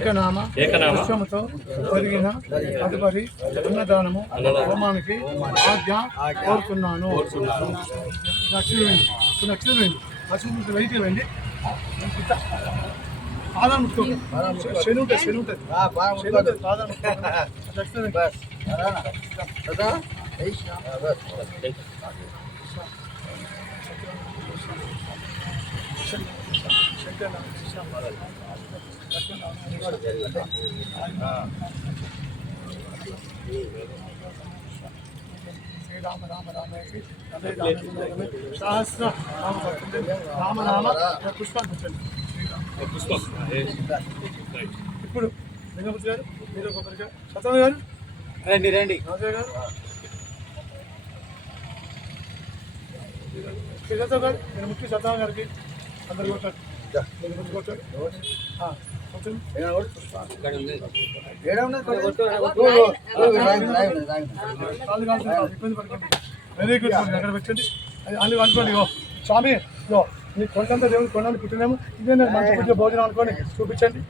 ఏకనామ విశ్వముతో జరిగిన తదుపరి అన్నదానము హోమానికి ఆజ్ఞ కోరుతున్నాను. నక్షత్రం వెయిట్ ఇవ్వండి. పాదం శని ఉంటుంది, శని ఉంటుంది, పాదం శ్రీరామ రామ రామ సహస్ర రామ రామ పుష్పాలు పెట్టండి. ఇప్పుడు లింగపతి గారు, మీరు ఒకరిగా సత్యనారాయణ గారు రండి రండి, రాజయ్య గారు సత్యనారాయణ గారు, నేను ముఖ్య సత్యనారాయణ గారికి అందరు కొట్టారు. వెరీ గుడ్, అక్కడ పెట్టండి. అది అనుకోండి. స్వామి మీ కొండంత దేవుడు కొండంత పుట్టినాము, ఇదే నేను మంచి పుట్టిన భోజనం అనుకోని చూపించండి.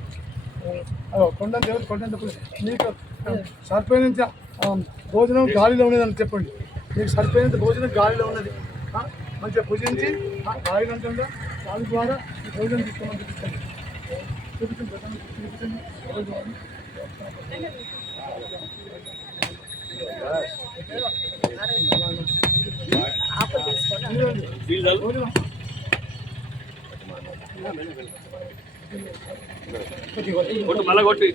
కొండంత దేవుడు కొండంత మీకు సరిపోయినంత భోజనం గాలిలో ఉన్నదని చెప్పండి. మీకు సరిపోయినంత భోజనం గాలిలో ఉన్నది. మంచిగా భుజించి గాలి ఉంటుందా గాలి ద్వారా ఈ భోజనం తీసుకోమని చూపించండి. చూపించండి. మళ్ళా కొట్టి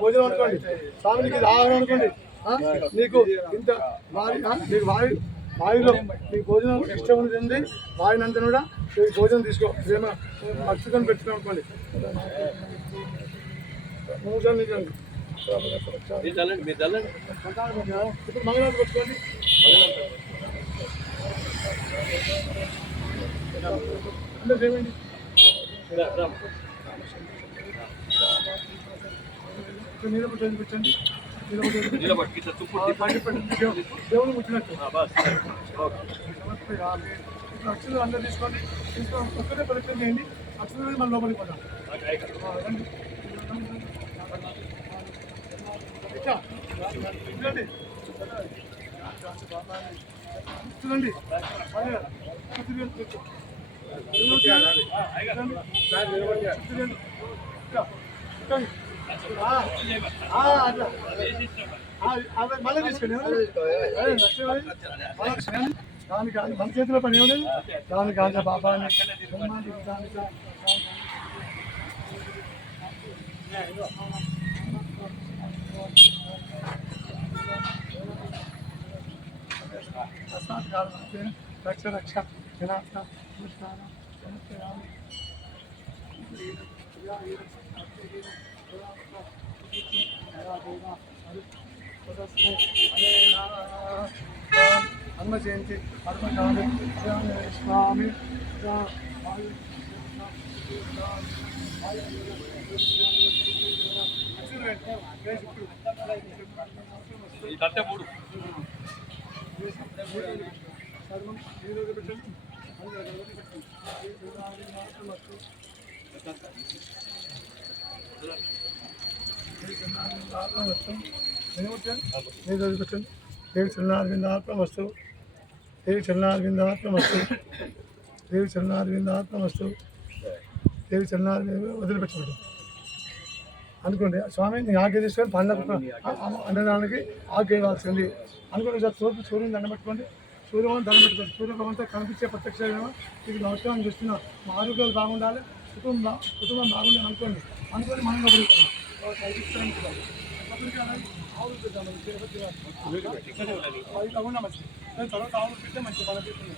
భోజనం అనుకోండి, స్వామికి ఆహారం అనుకోండి. నీకు ఇంత నీకు వాయులో నీకు భోజనం ఇష్టం ఉంది, వాయునంతా కూడా భోజనం తీసుకో. ప్రేమ మర్చికొని పెట్టుకుని అనుకోండి. ఇప్పుడు మంగళవారం పెట్టుకోండి. అందరూ ఏమైంది పెట్టండి. దేవుని ముట్టినట్టు అక్షలు అందరూ తీసుకోండి. ఒక్కటే పరిచయం చేయండి. అక్షలు మన లోపలికి పోతాం. చూడండి చూడండి మళ్ళీ తీసుకుని దానికి మన చేతిలో పని ఏమలేదు. దానికి ఆశ పాపాన్ని రక్ష రక్ష జనాత్మ హనుమ జయంతి హనుమకాండ స్వామి దేవి చరణారవిందాత్మస్తు, దేవి చరణారవిందాత్మస్తు, దేవి చరణారవిందాత్మస్తు, దేవి చరణారవింద వదిలిపెట్టండి అనుకోండి. స్వామి నేను ఆగే తీసుకొని పండ్ల అన్నదానికి ఆగే ఇవ్వాల్సింది అనుకోండి. సార్ సూర్యుని దండం పెట్టుకోండి. సూర్యభవన్ దండం పెట్టుకోండి. సూర్యభవన్తో కనిపించే ప్రత్యక్ష ఇది నమస్కారం చేస్తున్నాం. మా ఆరోగ్యాలు బాగుండాలి, కుటుంబం బాగుండాలి అనుకోండి. మనం లోపలికి కాకుండా మంచిది. తర్వాత ఆవులు పెడితే మంచిది. మన పెడుతుంది